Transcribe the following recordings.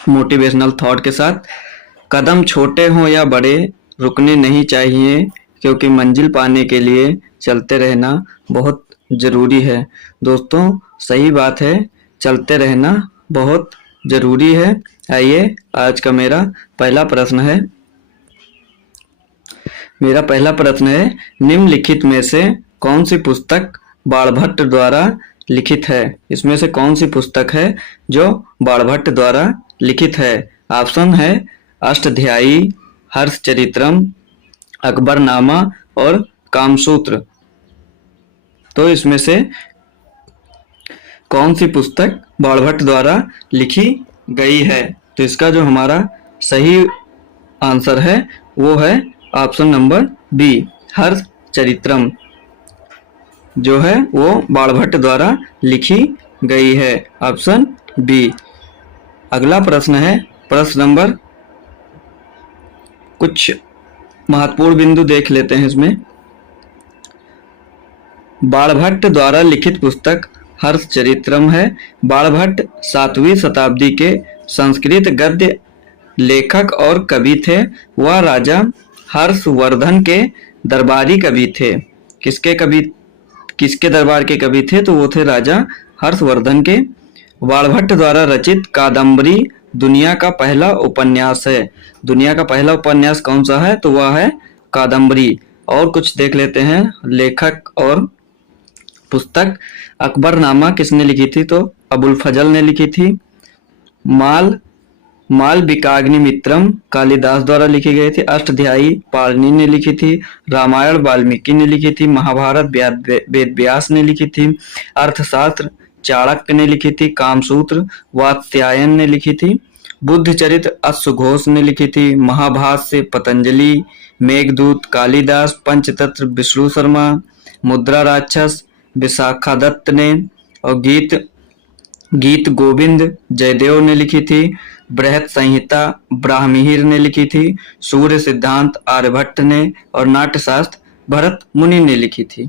Motivational thought के साथ। कदम छोटे हों या बड़े, रुकने नहीं चाहिए, क्योंकि मंजिल पाने के लिए चलते रहना बहुत ज़रूरी है। दोस्तों, सही बात है, चलते रहना बहुत ज़रूरी है। आइए, आज का मेरा पहला प्रश्न है, निम्नलिखित में से कौन सी पुस्तक बाणभट्ट द्वारा लिखित है? इसमें से कौन सी पुस्तक है जो बाणभट्ट द्वारा लिखित है? ऑप्शन है अष्टध्यायी, हर्षचरित्रम, अकबरनामा और कामसूत्र। तो इसमें से कौन सी पुस्तक बाणभट्ट द्वारा लिखी गई है? तो इसका जो हमारा सही आंसर है वो है ऑप्शन नंबर बी, हर्षचरित्रम, जो है वो बाणभट्ट द्वारा लिखी गई है। Option B. अगला प्रश्न है, प्रश्न नंबर, कुछ महत्वपूर्ण बिंदु देख लेते हैं इसमें। बाणभट्ट द्वारा लिखित पुस्तक हर्षचरित्रम है। बाणभट्ट 7वीं शताब्दी के संस्कृत गद्य लेखक और कवि थे। वह राजा हर्षवर्धन के दरबारी कवि थे। किसके दरबार के कवि थे? तो वो थे राजा हर्षवर्धन के। बाणभट्ट द्वारा रचित कादम्बरी दुनिया का पहला उपन्यास है। दुनिया का पहला उपन्यास कौन सा है? तो वह है कादम्बरी। और कुछ देख लेते हैं लेखक और पुस्तक। अकबरनामा किसने लिखी थी? तो अबुल फजल ने लिखी थी। मालविकाग्निमित्रम कालिदास द्वारा लिखी गई थी। अष्टध्यायी पाणिनि ने लिखी थी। रामायण वाल्मीकि ने लिखी थी। महाभारत वेद व्यास ने लिखी थी। अर्थशास्त्र चाणक्य ने लिखी थी। कामसूत्र वात्स्यायन ने लिखी थी। बुद्ध चरित्र अश्वघोष ने लिखी थी। महाभाष्य पतंजलि। मेघदूत कालिदास। पंचतंत्र विष्णु शर्मा। मुद्रा राक्षस विशाखादत्त ने। और गीत गोविंद जयदेव ने लिखी थी। बृहत संहिता ब्राह्मीर ने लिखी थी। सूर्य सिद्धांत आर्यभट्ट ने। और नाट्यशास्त्र भरत मुनि ने लिखी थी।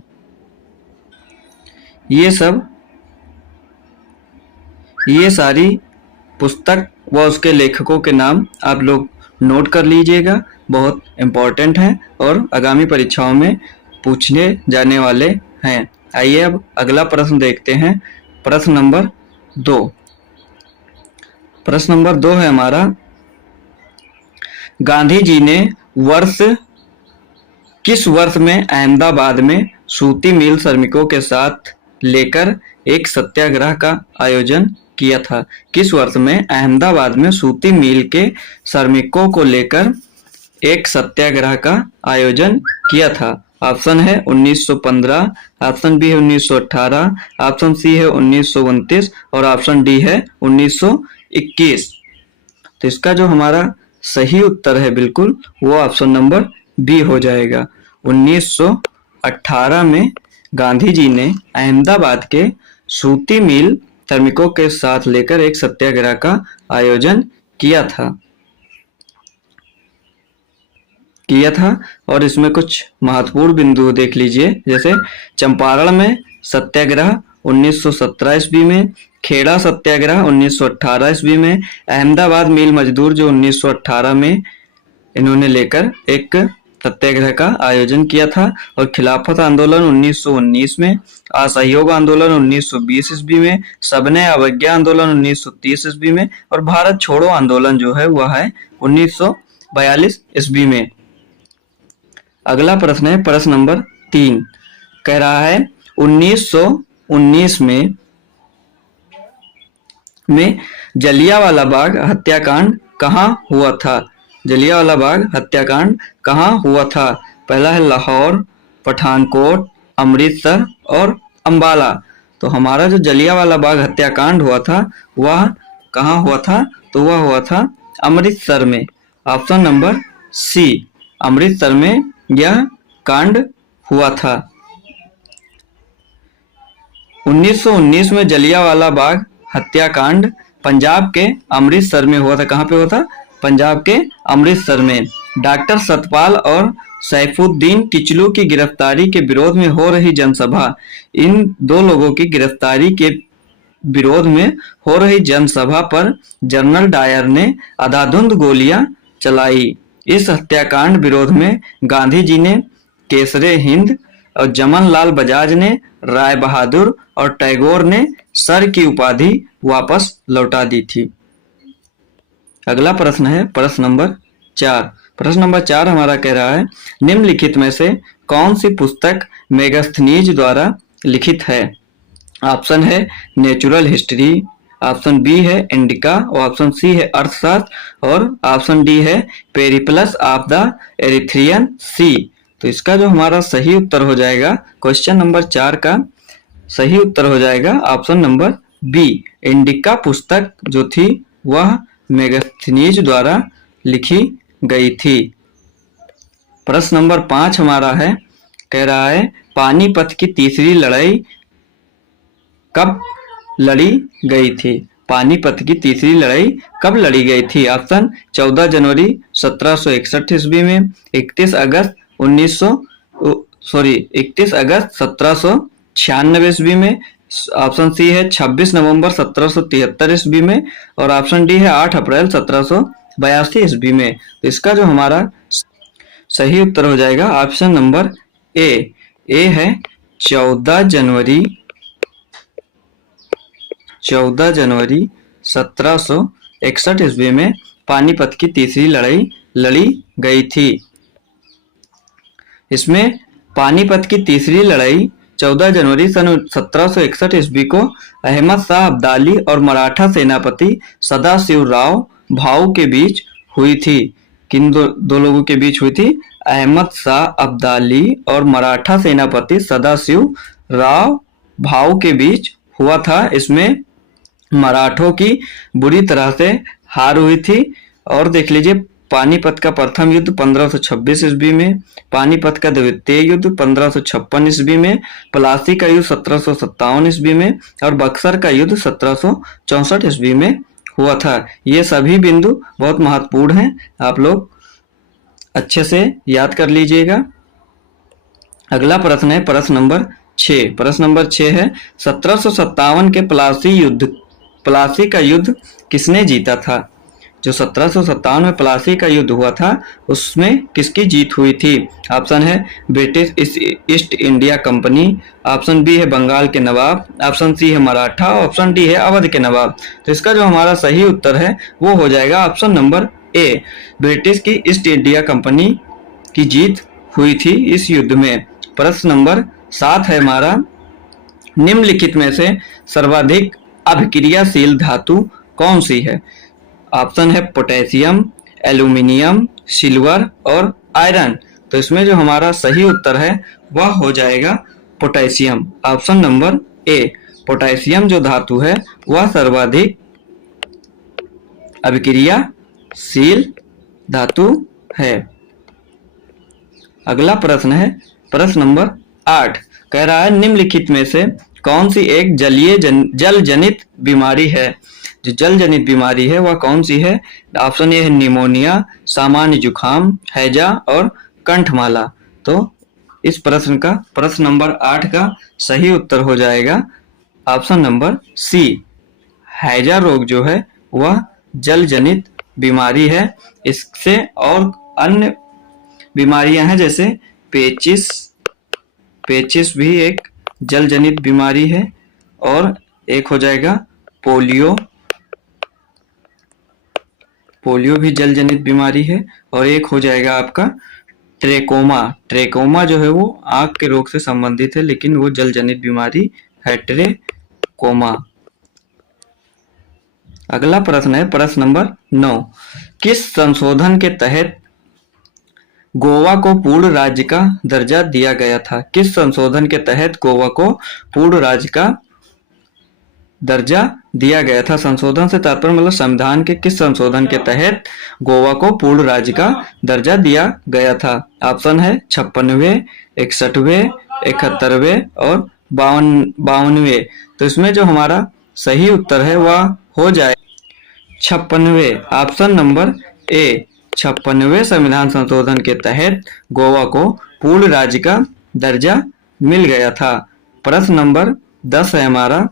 ये सारी पुस्तक व उसके लेखकों के नाम आप लोग नोट कर लीजिएगा, बहुत इम्पोर्टेंट हैं और आगामी परीक्षाओं में पूछने जाने वाले हैं। आइए अब अगला प्रश्न देखते हैं, प्रश्न नंबर 2। प्रश्न नंबर 2 है हमारा, गांधी जी ने किस वर्ष में अहमदाबाद में सूती मिल श्रमिकों के साथ लेकर एक सत्याग्रह का आयोजन किया था? किस वर्ष में अहमदाबाद में सूती मिल के श्रमिकों को लेकर एक सत्याग्रह का आयोजन किया था? ऑप्शन है 1915, ऑप्शन बी है 1918, ऑप्शन सी है 1929 और ऑप्शन डी है 1921। तो इसका जो हमारा सही उत्तर है बिल्कुल वो ऑप्शन नंबर बी हो जाएगा। 1918 में गांधी जी ने अहमदाबाद के सूती मिल श्रमिकों के साथ लेकर एक सत्याग्रह का आयोजन किया था। और इसमें कुछ महत्वपूर्ण बिंदु देख लीजिए, जैसे चंपारण में सत्याग्रह 1917 ईस्वी में, खेड़ा सत्याग्रह 1918 ईस्वी में, अहमदाबाद मिल मजदूर जो 1918 में इन्होंने लेकर एक सत्याग्रह का आयोजन किया था, और खिलाफत आंदोलन 1919 में, असहयोग आंदोलन 1920 ईस्वी में, सबने अवज्ञा आंदोलन 1930 ईस्वी में, और भारत छोड़ो आंदोलन जो है वह है 1942 ईस्वी में। अगला प्रश्न है प्रश्न नंबर 3, कह रहा है 1919 में जलियांवाला बाग हत्याकांड कहाँ हुआ था? जलियांवाला बाग हत्याकांड कहाँ हुआ था? पहला है लाहौर, पठानकोट, अमृतसर और अंबाला। तो हमारा जो जलियांवाला बाग हत्याकांड हुआ था वह कहाँ हुआ था? तो वह हुआ था अमृतसर में। ऑप्शन नंबर सी, अमृतसर में यह कांड हुआ था। 1919 में जलियांवाला बाग हत्याकांड पंजाब के अमृतसर में हुआ था। कहाँ पे हुआ था? पंजाब के अमृतसर में। डॉक्टर सतपाल और सैफुद्दीन किचलू की गिरफ्तारी के विरोध में हो रही जनसभा, इन दो लोगों की गिरफ्तारी के विरोध में हो रही जनसभा पर जनरल डायर ने अंधाधुंध गोलियां चलाई। इस हत्याकांड विरोध में गांधी जी ने केसरे हिंद और जमनलाल बजाज ने राय बहादुर और टैगोर ने सर की उपाधि वापस लौटा दी थी। अगला प्रश्न है प्रश्न नंबर 4। प्रश्न नंबर 4 हमारा कह रहा है निम्नलिखित में से कौन सी पुस्तक मेगास्थनीज द्वारा लिखित है? ऑप्शन है नेचुरल हिस्ट्री, ऑप्शन बी है इंडिका और ऑप्शन सी है अर्थशास्त्र और ऑप्शन डी है पेरिप्लस ऑफ द एरिथ्रियन सी। तो इसका जो हमारा सही उत्तर हो जाएगा क्वेश्चन नंबर 4 का सही उत्तर हो जाएगा ऑप्शन नंबर बी। इंडिका पुस्तक जो थी वह मेगास्थनीज द्वारा लिखी गई थी। प्रश्न नंबर 5 हमारा है कह रहा है पानीपत की तीसरी लड़ाई कब लड़ी गई थी? पानीपत की तीसरी लड़ाई कब लड़ी गई थी? ऑप्शन 14 जनवरी 1761 ईस्वी में, 31 अगस्त 1796 ईस्वी में, ऑप्शन सी है 26 नवंबर 1773 ईस्वी में और ऑप्शन डी है 8 अप्रैल 1782 ईस्वी में। तो इसका जो हमारा सही उत्तर हो जाएगा ऑप्शन नंबर ए है 14 जनवरी 1761 ईस्वी में पानीपत की तीसरी लड़ाई लड़ी गई थी। इसमें पानीपत की तीसरी लड़ाई 14 जनवरी सन 1761 ईस्वी को अहमद शाह अब्दाली और मराठा सेनापति सदाशिवराव भाऊ के बीच हुई थी। किन दो लोगों के बीच हुई थी? अहमद शाह अब्दाली और मराठा सेनापति सदाशिवराव भाऊ के बीच हुआ था। इसमें मराठों की बुरी तरह से हार हुई थी। और देख लीजिए पानीपत का प्रथम युद्ध 1526 ईस्वी में, पानीपत का द्वितीय युद्ध 1556 ईस्वी में, प्लासी का युद्ध 1757 ईस्वी में और बक्सर का युद्ध 1764 ईस्वी में हुआ था। ये सभी बिंदु बहुत महत्वपूर्ण हैं, आप लोग अच्छे से याद कर लीजिएगा। अगला प्रश्न है प्रश्न नंबर 6। प्रश्न नंबर 6 है 1757 के प्लासी का युद्ध किसने जीता था? जो 1757 में प्लासी का युद्ध हुआ था उसमें किसकी जीत हुई थी? ऑप्शन है British East India Company, option B है बंगाल के नवाब, ऑप्शन सी है मराठा, ऑप्शन डी है अवध के नवाब। तो इसका जो हमारा सही उत्तर है वो हो जाएगा ऑप्शन नंबर ए। ब्रिटिश की ईस्ट इंडिया कंपनी की जीत हुई थी इस युद्ध में। प्रश्न नंबर 7 है हमारा निम्नलिखित में से सर्वाधिक अभिक्रियाशील धातु कौन सी है? ऑप्शन है पोटेशियम, एल्यूमिनियम, सिल्वर और आयरन। तो इसमें जो हमारा सही उत्तर है वह हो जाएगा potassium, option number A. Potassium जो धातु है वह सर्वाधिक अभिक्रियाशील धातु है। अगला प्रश्न है प्रश्न नंबर 8 कह रहा है निम्नलिखित में से कौन सी एक जल जनित बीमारी है? जो जल जनित बीमारी है वह कौन सी है? ऑप्शन ए है निमोनिया, सामान्य जुखाम, हैजा और कंठमाला। तो इस प्रश्न का प्रश्न नंबर 8 का सही उत्तर हो जाएगा ऑप्शन नंबर सी। हैजा रोग जो है वह जल जनित बीमारी है। इससे और अन्य बीमारियां हैं जैसे पेचिस भी एक जल जनित बीमारी है और एक हो जाएगा पोलियो भी जल जनित बीमारी है और एक हो जाएगा आपका ट्रेकोमा जो है वो आंख के रोग से संबंधित है लेकिन वो जल जनित बीमारी है ट्रेकोमा। अगला प्रश्न है प्रश्न नंबर 9 किस संशोधन के तहत गोवा को पूर्ण राज्य का दर्जा दिया गया था? किस संशोधन के तहत गोवा को पूर्ण राज्य का दर्जा दिया गया था? संशोधन से तात्पर्य मतलब संविधान के किस संशोधन के तहत गोवा को पूर्ण राज्य का दर्जा दिया गया था? ऑप्शन है 56वें, 61वें, 71वें और 52वें। तो इसमें जो हमारा सही उत्तर है वह हो जाए 56वें, ऑप्शन नंबर ए। 56वें संविधान संशोधन के तहत गोवा को पूर्ण राज्य का दर्जा मिल गया था। प्रश्न नंबर 10 है हमारा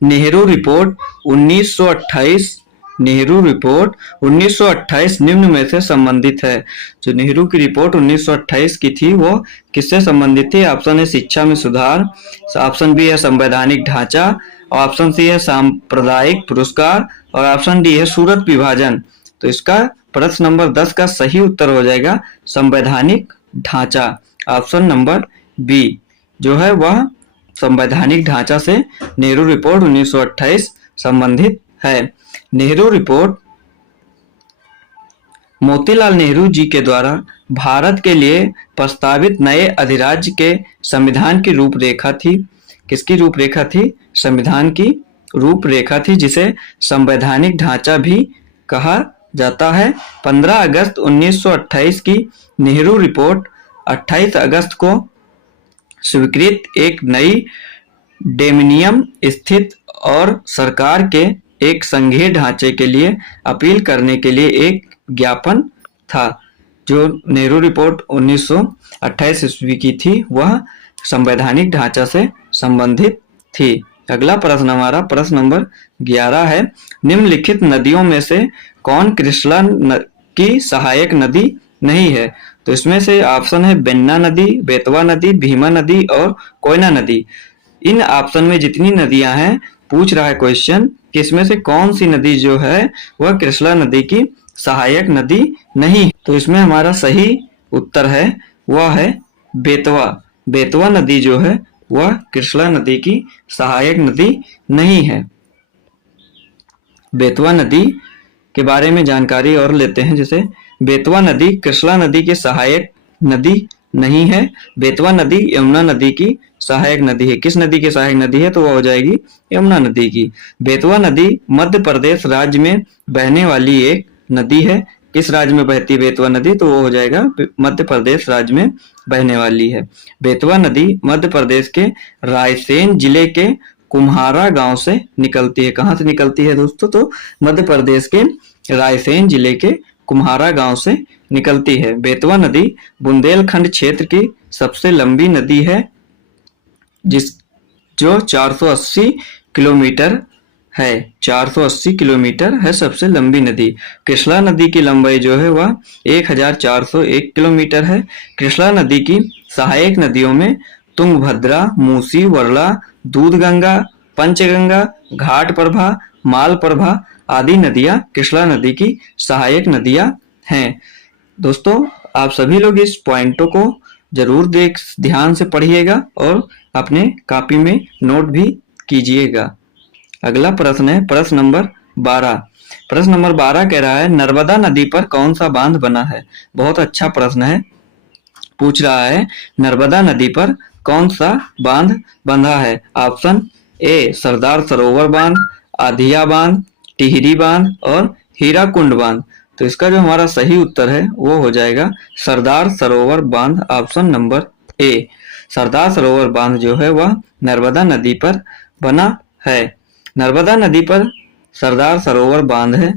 नेहरू रिपोर्ट 1928, नेहरू रिपोर्ट 1928 निम्न में से संबंधित है। जो नेहरू की रिपोर्ट 1928 की थी वो किससे संबंधित थी? ऑप्शन ए शिक्षा में सुधार, ऑप्शन बी है संवैधानिक ढांचा, ऑप्शन सी है सांप्रदायिक पुरस्कार और ऑप्शन डी है सूरत विभाजन। तो इसका प्रश्न नंबर 10 का सही उत्तर हो जाएगा संवैधानिक ढांचा। ऑप्शन नंबर बी जो है वह संवैधानिक ढांचा से नेहरू रिपोर्ट 1928 संबंधित है। नेहरू रिपोर्ट मोतीलाल नेहरू जी के द्वारा भारत के लिए प्रस्तावित नए अधिराज्य के संविधान की रूपरेखा थी। किसकी रूपरेखा थी? संविधान की रूपरेखा थी, जिसे संवैधानिक ढांचा भी कहा जाता है। 15 अगस्त 1928 की नेहरू रिपोर्ट 28 अगस्त को स्वीकृत एक नई डोमिनियन स्थित और सरकार के एक संघीय ढांचे के लिए अपील करने के लिए एक ज्ञापन था। जो नेहरू रिपोर्ट 1928 ईस्वी की थी वह संवैधानिक ढांचा से संबंधित थी। अगला प्रश्न हमारा प्रश्न नंबर 11 है, निम्नलिखित नदियों में से कौन कृष्णा की सहायक नदी नहीं है? तो इसमें से ऑप्शन है बेन्ना नदी, बेतवा नदी, भीमा नदी और कोयना नदी। इन ऑप्शन में जितनी नदियां हैं पूछ रहा है क्वेश्चन कि इसमें से कौन सी नदी जो है वह कृष्णा नदी की सहायक नदी नहीं। तो इसमें हमारा सही उत्तर है वह है बेतवा। बेतवा नदी जो है वह कृष्णा नदी की सहायक नदी नहीं है। बेतवा नदी के बारे में जानकारी और लेते हैं। जैसे बेतवा नदी कृष्णा नदी की सहायक नदी नहीं है। बेतवा नदी यमुना नदी की सहायक नदी है। किस नदी की सहायक नदी है? तो वह हो जाएगी यमुना नदी की। बेतवा नदी मध्य प्रदेश राज्य में बहने वाली एक नदी है। किस राज्य में बहती है बेतवा नदी? तो वो हो जाएगा मध्य प्रदेश राज्य में बहने वाली है। बेतवा नदी मध्य प्रदेश के रायसेन जिले के कुम्हारा गांव से निकलती है। कहां से निकलती है दोस्तों? तो मध्य प्रदेश के रायसेन जिले के कुम्हारा गांव से निकलती है। बेतवा नदी बुंदेलखंड क्षेत्र की सबसे लंबी नदी है, जो 480 किलोमीटर है। 480 किलोमीटर है सबसे लंबी नदी। कृष्णा नदी की लंबाई जो है वह 1401 किलोमीटर है। कृष्णा नदी की सहायक नदियों में तुंगभद्रा, मूसी, वरला, दूधगंगा, पंचगंगा, घाट प्रभा, माल प्रभा आदि नदियां कृष्णा नदी की सहायक नदियां हैं। दोस्तों आप सभी लोग इस पॉइंटों को जरूर ध्यान से पढ़िएगा और अपने कॉपी में नोट भी कीजिएगा। अगला प्रश्न है प्रश्न नंबर 12। प्रश्न नंबर 12 कह रहा है नर्मदा नदी पर कौन सा बांध बना है? बहुत अच्छा प्रश्न है। पूछ रहा है नर्मदा नदी पर कौन सा बांध बंधा है? ऑप्शन ए सरदार सरोवर बांध, आधिया बांध, टिहरी बांध और हीराकुंड बांध। तो इसका जो हमारा सही उत्तर है वो हो जाएगा सरदार सरोवर बांध। Option number A Sardar Sarovar बांध जो है वह नर्मदा नदी पर बना है। नर्मदा नदी पर सरदार सरोवर बांध है।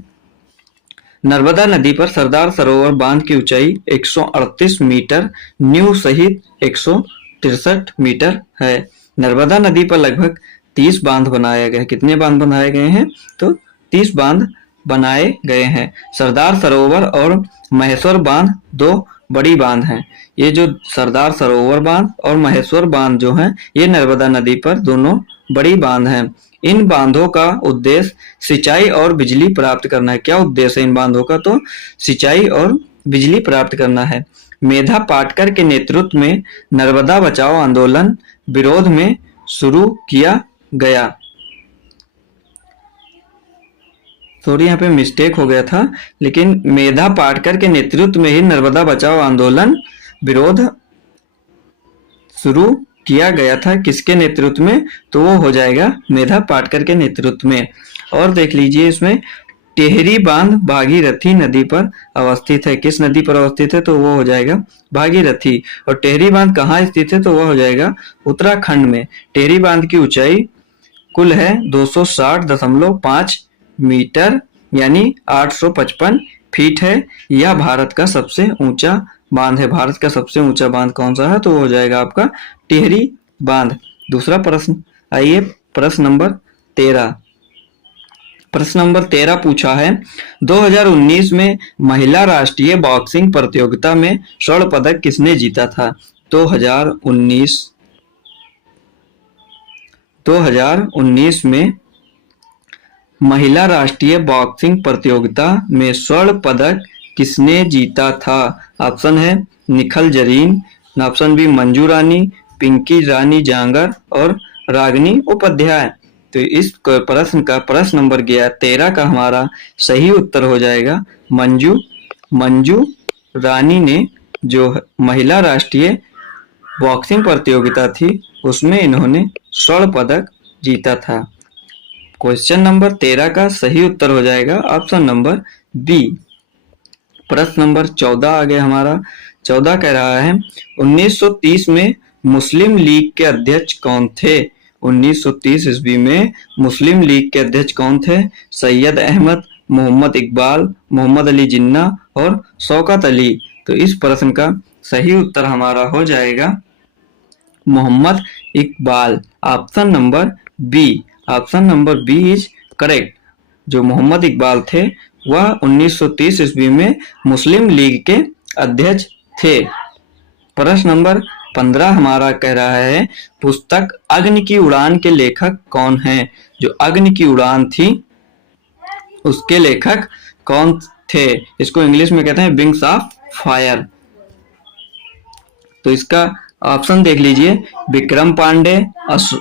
नर्मदा नदी पर सरदार सरोवर बांध की ऊंचाई 138 मीटर, नींव सहित 163 मीटर है। नर्मदा नदी पर लगभग 30 बांध बनाए गए। कितने बांध बनाए गए हैं? तो 30 बांध बनाए गए हैं। सरदार सरोवर और महेश्वर बांध दो बड़ी बांध हैं। ये जो सरदार सरोवर बांध और महेश्वर बांध जो हैं ये नर्मदा नदी पर दोनों बड़ी बांध हैं। इन बांधों का उद्देश्य सिंचाई और बिजली प्राप्त करना है। क्या उद्देश्य है इन बांधों का? तो सिंचाई और बिजली प्राप्त करना है। मेधा पाटकर के नेतृत्व में नर्मदा बचाओ आंदोलन विरोध में शुरू किया गया। सॉरी यहाँ पे मिस्टेक हो गया था, लेकिन मेधा पाटकर के नेतृत्व में ही नर्मदा बचाओ आंदोलन विरोध शुरू किया गया था। किसके नेतृत्व में? तो वो हो जाएगा मेधा पाटकर के नेतृत्व में। और देख लीजिए इसमें टेहरी बांध भागीरथी नदी पर अवस्थित है। किस नदी पर अवस्थित है? तो वो हो जाएगा भागीरथी। और टेहरी बांध कहाँ स्थित है? तो वो हो जाएगा उत्तराखंड में। टेहरी बांध की ऊंचाई कुल है 260.5 मीटर यानी 855 फीट है। यह भारत का सबसे ऊंचा बांध है। भारत का सबसे ऊंचा बांध कौन सा है? तो वो हो जाएगा आपका टिहरी बांध। दूसरा प्रश्न, आइए प्रश्न नंबर 13। प्रश्न नंबर 13 पूछा है 2019 में महिला राष्ट्रीय बॉक्सिंग प्रतियोगिता में स्वर्ण पदक किसने जीता था? 2019 में महिला राष्ट्रीय बॉक्सिंग प्रतियोगिता में स्वर्ण पदक किसने जीता था? ऑप्शन है निखिल जरीन, ऑप्शन बी मंजू रानी, पिंकी रानी जांगर और रागिनी उपाध्याय। तो इस प्रश्न का प्रश्न नंबर 13 का हमारा सही उत्तर हो जाएगा मंजू रानी ने जो महिला राष्ट्रीय बॉक्सिंग प्रतियोगिता थी उसमें इन्होंने स्वर्ण पदक जीता था। क्वेश्चन नंबर 13 का सही उत्तर हो जाएगा ऑप्शन नंबर बी। प्रश्न नंबर 14 आगे हमारा 14 कह रहा है 1930 में मुस्लिम लीग के अध्यक्ष कौन थे? 1930 ईस्वी में मुस्लिम लीग के अध्यक्ष कौन थे? सैयद अहमद, मोहम्मद इकबाल, मोहम्मद अली जिन्ना और शौकत अली। तो इस प्रश्न का सही उत्तर हमारा हो जाएगा Muhammad Iqbal, option number B. Option number B is correct. जो मोहम्मद इकबाल थे वह 1930 ईस्वी में मुस्लिम लीग के अध्यक्ष थे। प्रश्न नंबर 15 हमारा कह रहा है पुस्तक अग्नि की उड़ान के लेखक कौन हैं? जो अग्नि की उड़ान थी उसके लेखक कौन थे? इसको इंग्लिश में कहते हैं विंग्स ऑफ फायर। तो इसका ऑप्शन देख लीजिए विक्रम पांडे,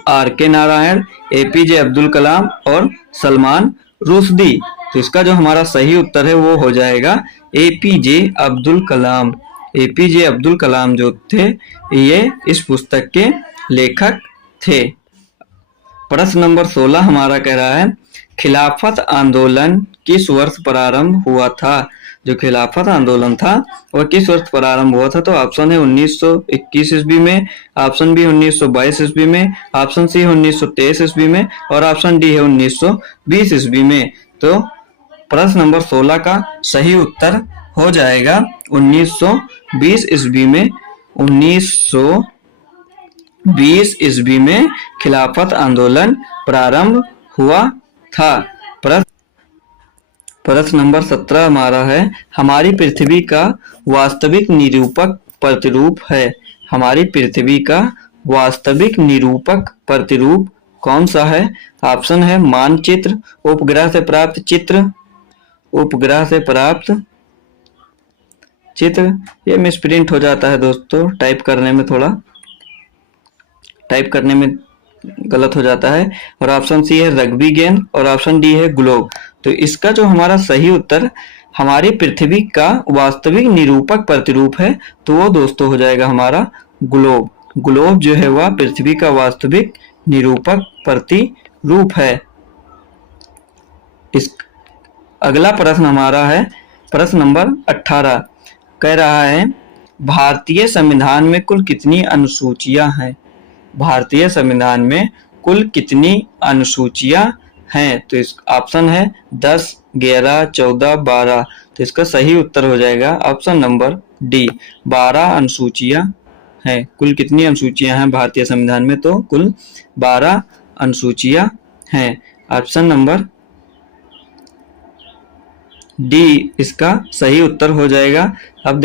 आर.के. नारायण, एपीजे अब्दुल कलाम और सलमान रुश्दी। तो इसका जो हमारा सही उत्तर है वो हो जाएगा एपीजे अब्दुल कलाम। एपीजे अब्दुल कलाम जो थे ये इस पुस्तक के लेखक थे। प्रश्न नंबर 16 हमारा कह रहा है खिलाफत आंदोलन किस वर्ष प्रारंभ हुआ था? जो खिलाफत आंदोलन था वह किस वर्ष प्रारंभ हुआ था? तो ऑप्शन है 1921 ईस्वी में, ऑप्शन बी 1922 ईस्वी में, ऑप्शन सी 1923 ईस्वी में और ऑप्शन डी है 1920 ईस्वी में। तो प्रश्न नंबर 16 का सही उत्तर हो जाएगा 1920 ईस्वी में। 1920 ईस्वी में खिलाफत आंदोलन प्रारंभ हुआ था। प्रश्न नंबर 17 हमारा है हमारी पृथ्वी का वास्तविक निरूपक प्रतिरूप है। हमारी पृथ्वी का वास्तविक निरूपक प्रतिरूप कौन सा है? ऑप्शन है मानचित्र, उपग्रह से प्राप्त चित्र, उपग्रह से प्राप्त चित्र। ये मिसप्रिंट हो जाता है दोस्तों, टाइप करने में गलत हो जाता है। और ऑप्शन सी है रग्बी गेंद और ऑप्शन डी है ग्लोब। तो इसका जो हमारा सही उत्तर हमारी पृथ्वी का वास्तविक निरूपक प्रतिरूप है तो वो दोस्तों हो जाएगा हमारा ग्लोब। ग्लोब जो है वह पृथ्वी का वास्तविक निरूपक प्रतिरूप है। इस अगला प्रश्न हमारा है प्रश्न नंबर 18 कह रहा है भारतीय संविधान में कुल कितनी अनुसूचियां हैं? भारतीय संविधान में कुल कितनी अनुसूचियां हैं? तो इस ऑप्शन है 10, 11, 14, 12। तो इसका सही उत्तर हो जाएगा ऑप्शन नंबर डी 12 अनुसूचियां हैं। कुल कितनी अनुसूचियां हैं भारतीय संविधान में? तो कुल 12 अनुसूचियां हैं। ऑप्शन नंबर डी इसका सही उत्तर हो जाएगा। अब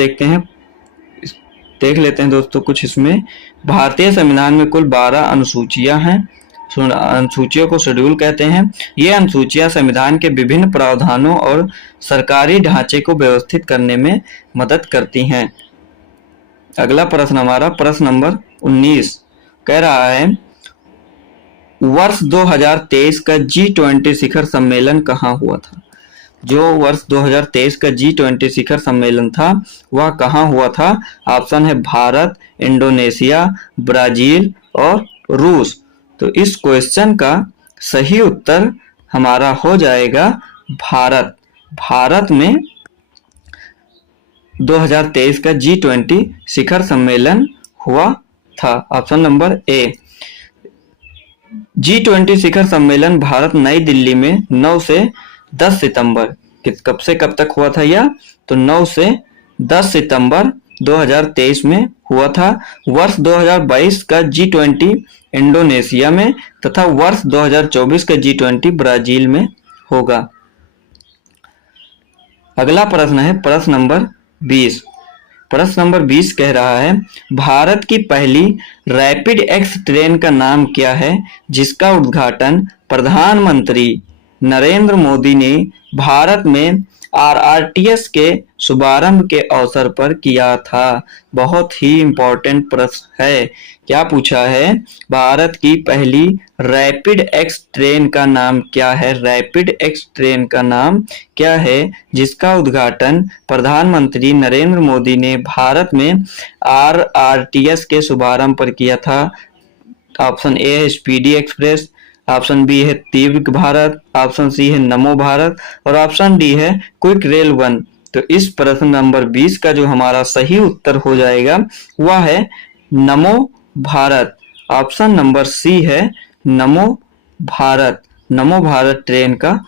देख लेते हैं दोस्तों कुछ इसमें। भारतीय संविधान में कुल 12 अनुसूचियां हैं। अनुसूचियों को शेड्यूल कहते हैं। ये अनुसूचियां संविधान के विभिन्न प्रावधानों और सरकारी ढांचे को व्यवस्थित करने में मदद करती हैं। अगला प्रश्न हमारा प्रश्न नंबर 19 कह रहा है वर्ष 2023 का G20 शिखर सम्मेलन कहाँ हुआ था? जो वर्ष 2023 का G20 शिखर सम्मेलन था वह कहाँ हुआ था? ऑप्शन है भारत, इंडोनेशिया, ब्राजील और रूस। तो इस क्वेश्चन का सही उत्तर हमारा हो जाएगा भारत। भारत में 2023 का G20 शिखर सम्मेलन हुआ था। Option number A. G20 शिखर सम्मेलन भारत नई दिल्ली में 9 से 10 सितंबर कब से कब तक हुआ था यह? तो 9 से 10 सितंबर 2023 में हुआ था। वर्ष 2022 का G20 इंडोनेशिया में तथा वर्ष 2024 का G20 ब्राजील में होगा। अगला प्रश्न है प्रश्न नंबर 20। प्रश्न नंबर 20 कह रहा है भारत की पहली रैपिड एक्स ट्रेन का नाम क्या है जिसका उद्घाटन प्रधानमंत्री नरेंद्र मोदी ने भारत में आरआरटीएस के शुभारंभ के अवसर पर किया था। बहुत ही इंपॉर्टेंट प्रश्न है। क्या पूछा है? भारत की पहली रैपिड एक्स ट्रेन का नाम क्या है? रैपिड एक्स ट्रेन का नाम क्या है जिसका उद्घाटन प्रधानमंत्री नरेंद्र मोदी ने भारत में आरआरटीएस के शुभारंभ पर किया था। ऑप्शन ए है स्पीडी एक्सप्रेस, ऑप्शन बी है तीव्र भारत, ऑप्शन सी है नमो भारत और ऑप्शन डी है क्विक रेल 1। तो इस प्रश्न नंबर 20 का जो हमारा सही उत्तर हो जाएगा वह है नमो भारत। ऑप्शन नंबर सी है नमो भारत। नमो भारत ट्रेन का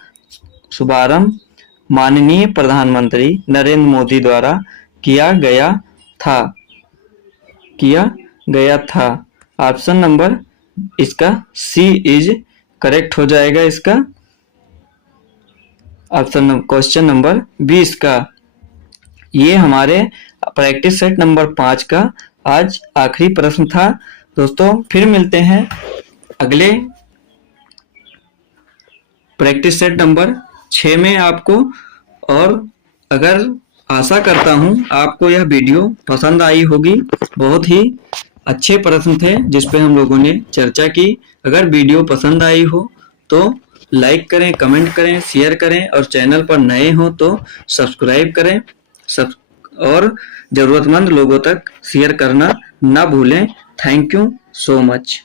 शुभारंभ माननीय प्रधानमंत्री नरेंद्र मोदी द्वारा किया गया था। ऑप्शन नंबर इसका सी इज करेक्ट हो जाएगा। इसका ऑप्शन क्वेश्चन नंबर 20 का ये हमारे प्रैक्टिस सेट नंबर 5 का आज आखिरी प्रश्न था। दोस्तों फिर मिलते हैं अगले प्रैक्टिस सेट नंबर 6 में आपको। और अगर आशा करता हूं आपको यह वीडियो पसंद आई होगी। बहुत ही अच्छे प्रश्न थे जिस पे हम लोगों ने चर्चा की। अगर वीडियो पसंद आई हो तो लाइक करें, कमेंट करें, शेयर करें और चैनल पर नए हो तो सब्सक्राइब करें और जरूरतमंद लोगों तक शेयर करना ना भूलें। Thank you so much.